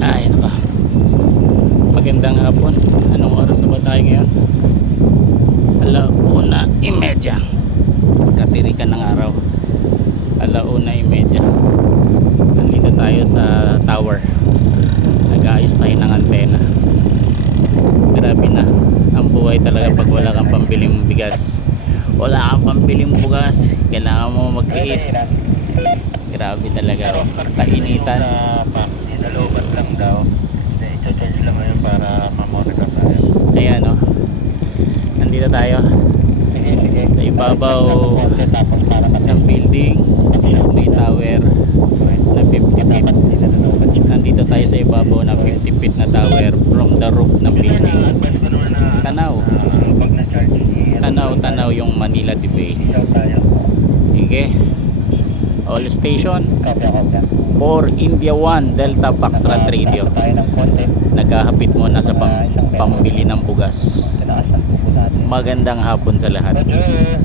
Ay, ano ba? Magandang hapon. Anong oras na ba tayo ngayon? 1:30. Katirikan ng araw. 1:30. Nandito tayo sa tower. Nag-aayos tayo ng antena. Grabe na. Ang buhay talaga pag wala kang pambiling bigas. Wala kang pambiling bugas. Kailangan mo magtiis. Grabe talaga. Kainitan. Nalobat lang daw. I-charge lang ngayon para mamonitor tayo. Ayan o. Nandito tayo sa ibabaw Tapos para ng building. May tower na 50 feet. Nandito tayo sa ibabaw ng 50 feet na tower from the roof ng building. Tanaw. Pag na-charge, Tanaw yung Manila Bay. tayo. Sige. All station Kopya. 4 India 1 Delta Foxtrot Radio. Tayo ng konti. Nagkahapit muna sa pambili ng bugas. Tinaasan po natin. Magandang hapon sa lahat. Okay.